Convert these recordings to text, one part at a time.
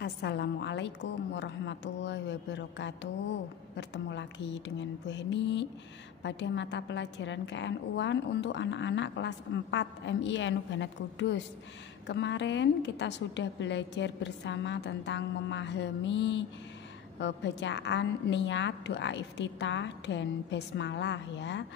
Assalamualaikum warahmatullahi wabarakatuh. Bertemu lagi dengan Bu Heni pada mata pelajaran KNU-an untuk anak-anak kelas 4 MINU Banat Kudus. Kemarin kita sudah belajar bersama tentang memahami bacaan niat, doa iftitah dan basmalah ya.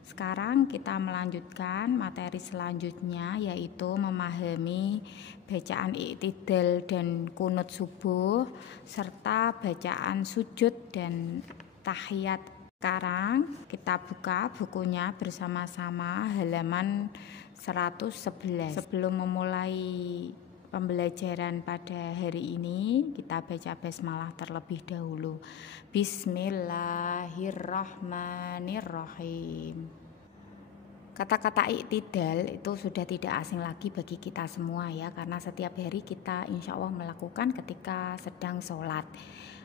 Sekarang kita melanjutkan materi selanjutnya, yaitu memahami bacaan i'tidal dan kunut subuh serta bacaan sujud dan tahiyat. Sekarang kita buka bukunya bersama-sama halaman 111. Sebelum memulai pembelajaran pada hari ini, kita baca basmalah terlebih dahulu. Bismillahirrahmanirrahim. Kata-kata i'tidal itu sudah tidak asing lagi bagi kita semua ya, karena setiap hari kita insya Allah melakukan ketika sedang sholat.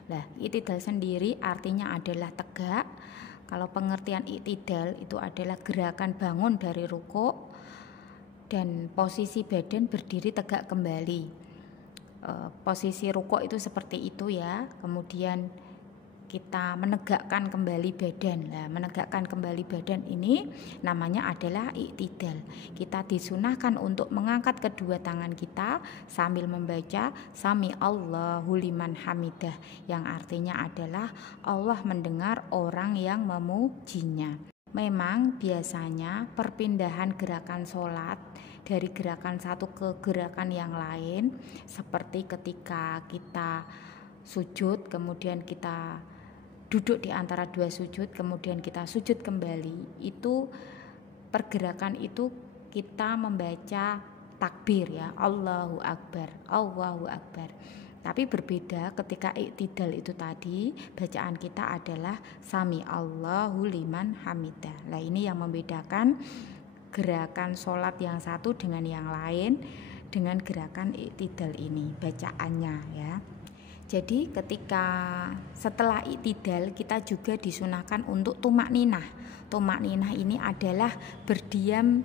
Nah, i'tidal sendiri artinya adalah tegak. Kalau pengertian i'tidal itu adalah gerakan bangun dari rukuk dan posisi badan berdiri tegak kembali. Posisi rukuk itu seperti itu ya, kemudian kita menegakkan kembali badan. Nah, menegakkan kembali badan ini namanya adalah i'tidal. Kita disunahkan untuk mengangkat kedua tangan kita sambil membaca Sami Allahu liman hamidah, yang artinya adalah Allah mendengar orang yang memujinya. Memang biasanya perpindahan gerakan sholat dari gerakan satu ke gerakan yang lain, seperti ketika kita sujud kemudian kita duduk di antara dua sujud kemudian kita sujud kembali, itu pergerakan itu kita membaca takbir ya, Allahu Akbar, Allahu Akbar. Tapi berbeda ketika i'tidal itu tadi, bacaan kita adalah Sami Allahu liman hamidah. Nah, ini yang membedakan gerakan sholat yang satu dengan yang lain dengan gerakan i'tidal ini bacaannya ya. Jadi ketika setelah i'tidal kita juga disunahkan untuk tumak ninah. Tumak ninah ini adalah berdiam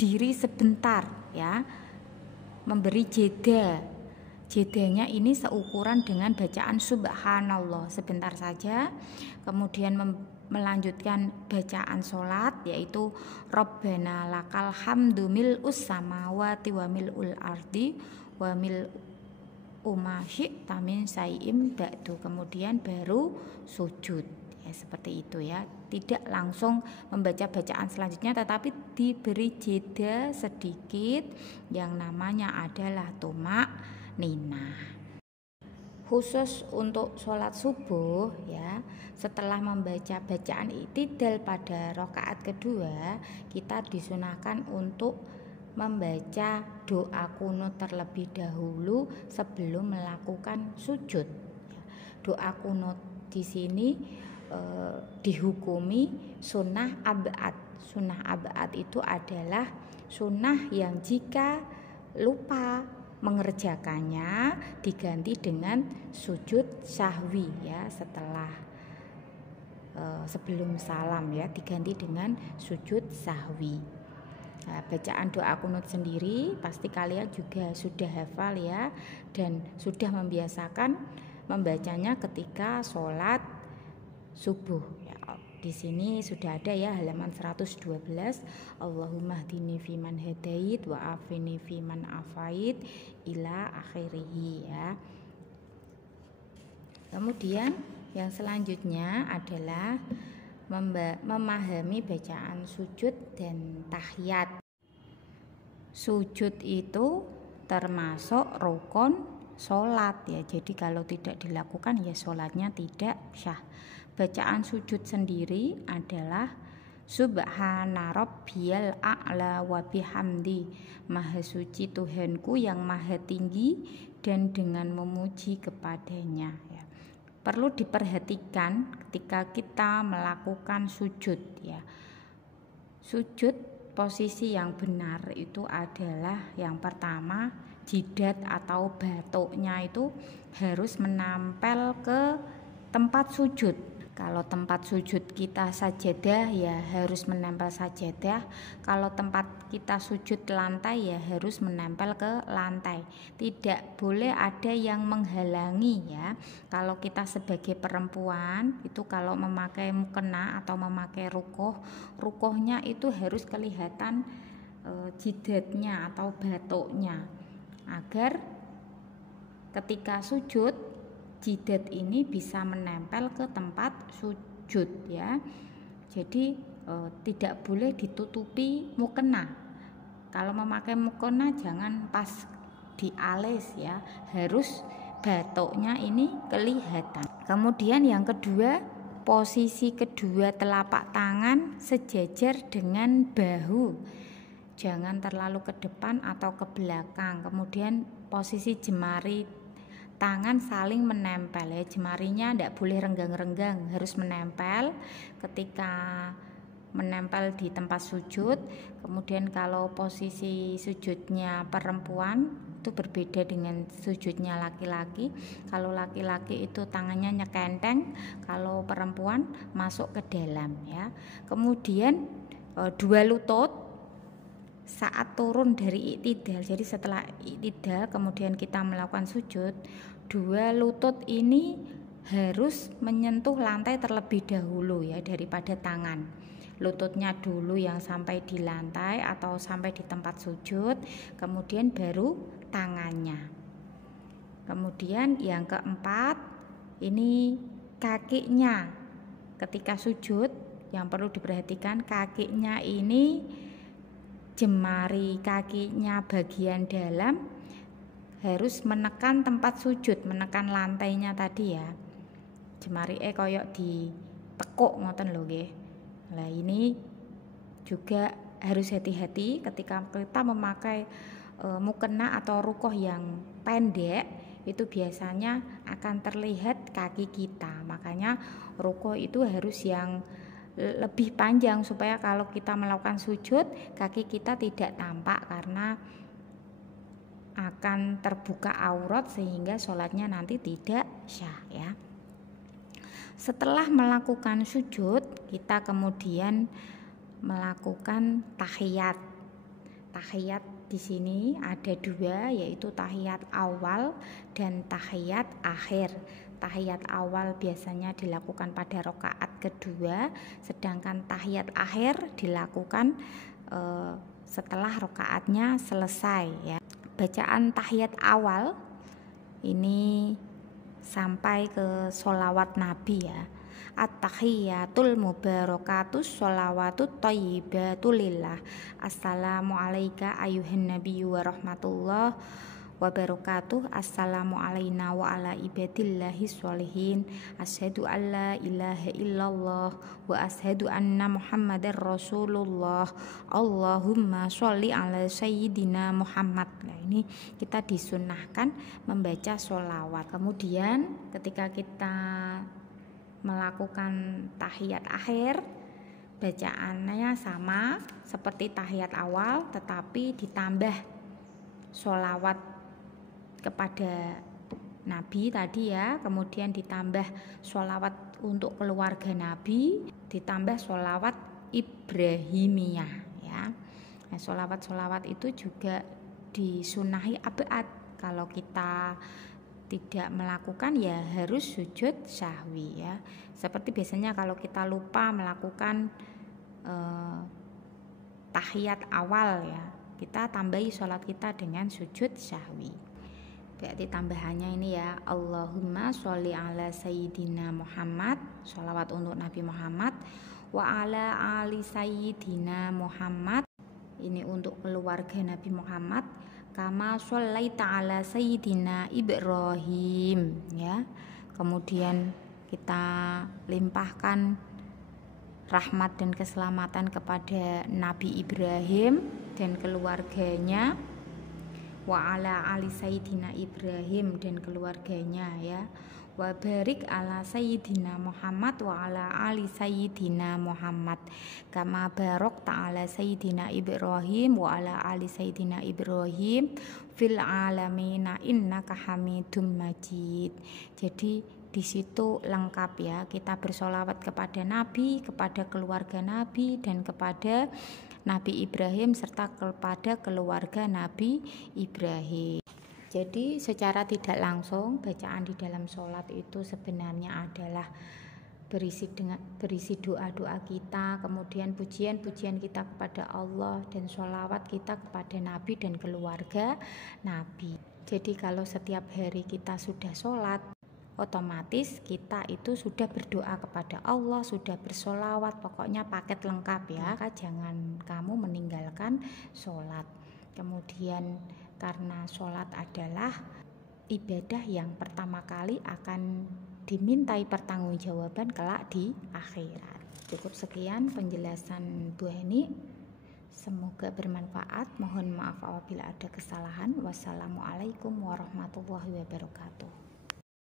diri sebentar ya, memberi jeda. Jedanya ini seukuran dengan bacaan subhanallah sebentar saja, kemudian melanjutkan bacaan sholat yaitu Rabbana lakal hamdu mil'us samawati wa mil'ul ardi wa umasyik tamin saim ba'du, kemudian baru sujud ya, seperti itu ya. Tidak langsung membaca bacaan selanjutnya, tetapi diberi jeda sedikit yang namanya adalah tumak ninah. Khusus untuk sholat subuh ya, setelah membaca bacaan i'tidal pada rakaat kedua, kita disunahkan untuk membaca doa kunut terlebih dahulu sebelum melakukan sujud. Doa kunut di sini dihukumi sunnah ab'ad. Sunnah ab'ad itu adalah sunnah yang jika lupa mengerjakannya diganti dengan sujud sahwi ya, setelah sebelum salam ya, diganti dengan sujud sahwi. Nah, bacaan doa kunut sendiri pasti kalian juga sudah hafal ya, dan sudah membiasakan membacanya ketika sholat subuh ya. Di sini sudah ada ya halaman 112, Allahumma hdini fiman hadait wa afini fiman afait ila akhirih ya. Kemudian yang selanjutnya adalah memahami bacaan sujud dan tahiyat. Sujud itu termasuk rukun sholat ya, jadi kalau tidak dilakukan ya sholatnya tidak syah. Bacaan sujud sendiri adalah Subhana rabbiyal a'la wa bihamdi, maha suci Tuhanku yang maha tinggi dan dengan memuji kepadanya ya. Perlu diperhatikan ketika kita melakukan sujud ya. Sujud posisi yang benar itu adalah yang pertama, jidat atau batuknya itu harus menempel ke tempat sujud. Kalau tempat sujud kita sajadah ya harus menempel sajadah. Kalau tempat kita sujud lantai ya harus menempel ke lantai. Tidak boleh ada yang menghalangi ya. Kalau kita sebagai perempuan itu kalau memakai mukena atau memakai rukohnya itu harus kelihatan jidatnya atau batuknya, agar ketika sujud jidat ini bisa menempel ke tempat sujud ya. Jadi tidak boleh ditutupi mukena. Kalau memakai mukena jangan pas di alis ya, harus batuknya ini kelihatan. Kemudian yang kedua, posisi kedua telapak tangan sejajar dengan bahu, jangan terlalu ke depan atau ke belakang. Kemudian posisi jemari tangan saling menempel ya, jemarinya tidak boleh renggang-renggang, harus menempel ketika menempel di tempat sujud. Kemudian kalau posisi sujudnya perempuan itu berbeda dengan sujudnya laki-laki. Kalau laki-laki itu tangannya nyekenteng, kalau perempuan masuk ke dalam ya. Kemudian dua lutut saat turun dari iktidal, jadi setelah iktidal kemudian kita melakukan sujud, dua lutut ini harus menyentuh lantai terlebih dahulu ya, daripada tangan. Lututnya dulu yang sampai di lantai atau sampai di tempat sujud, kemudian baru tangannya. Kemudian yang keempat, ini kakinya ketika sujud yang perlu diperhatikan, kakinya ini jemari kakinya bagian dalam harus menekan tempat sujud, menekan lantainya tadi ya. Jemari koyok ditekuk ngoten lho nggih. Nah, ini juga harus hati-hati ketika kita memakai mukena atau rukoh yang pendek, itu biasanya akan terlihat kaki kita. Makanya rukoh itu harus yang lebih panjang supaya kalau kita melakukan sujud kaki kita tidak tampak, karena akan terbuka aurat sehingga sholatnya nanti tidak syah ya. Setelah melakukan sujud, kita kemudian melakukan tahiyat. Tahiyat di sini ada dua, yaitu tahiyat awal dan tahiyat akhir. Tahiyat awal biasanya dilakukan pada rakaat kedua, sedangkan tahiyat akhir dilakukan setelah rakaatnya selesai ya. Bacaan tahiyat awal ini sampai ke sholawat Nabi ya. At-tahiyatul mubarakatus sholawatut thayyibatulillah. Assalamu alayka ayuhan nabiyyu wa rahmatullah wabarakatuh. Assalamu alayna wa ala ibadillahi sholihin. Asyhadu an la ilaha illallah wa asyhadu anna muhammadar rasulullah. Allahumma sholli ala sayyidina Muhammad. Nah, ini kita disunahkan membaca sholawat. Kemudian ketika kita melakukan tahiyat akhir, bacaannya sama seperti tahiyat awal, tetapi ditambah sholawat kepada Nabi tadi ya, kemudian ditambah sholawat untuk keluarga Nabi, ditambah sholawat Ibrahimiyah ya. Nah, sholawat itu juga disunahi abad. Kalau kita tidak melakukan ya harus sujud sahwi ya. Seperti biasanya kalau kita lupa melakukan tahiyat awal ya, kita tambahi sholat kita dengan sujud sahwi. Berarti tambahannya ini ya, Allahumma sholli ala sayyidina Muhammad, sholawat untuk Nabi Muhammad, wa ala ali sayyidina Muhammad, ini untuk keluarga Nabi Muhammad, kama shollaita ala sayyidina Ibrahim ya. Kemudian kita limpahkan rahmat dan keselamatan kepada Nabi Ibrahim dan keluarganya, wa ala ali sayyidina Ibrahim dan keluarganya ya. Wa barik ala sayyidina Muhammad wa ala ali sayyidina Muhammad kama barok ta'ala sayyidina Ibrahim wa ala ali sayyidina Ibrahim fil alamina innaka hamidum majid. Jadi di situ lengkap ya. Kita bersolawat kepada Nabi, kepada keluarga Nabi, dan kepada Nabi Ibrahim serta kepada keluarga Nabi Ibrahim. Jadi secara tidak langsung bacaan di dalam sholat itu sebenarnya adalah berisi doa-doa kita, kemudian pujian-pujian kita kepada Allah, dan sholawat kita kepada Nabi dan keluarga Nabi. Jadi kalau setiap hari kita sudah sholat, otomatis kita itu sudah berdoa kepada Allah, sudah bersolawat, pokoknya paket lengkap ya. Maka jangan kamu meninggalkan sholat. Kemudian karena sholat adalah ibadah yang pertama kali akan dimintai pertanggungjawaban kelak di akhirat. Cukup sekian penjelasan Bu Heni, semoga bermanfaat. Mohon maaf apabila ada kesalahan. Wassalamualaikum warahmatullahi wabarakatuh.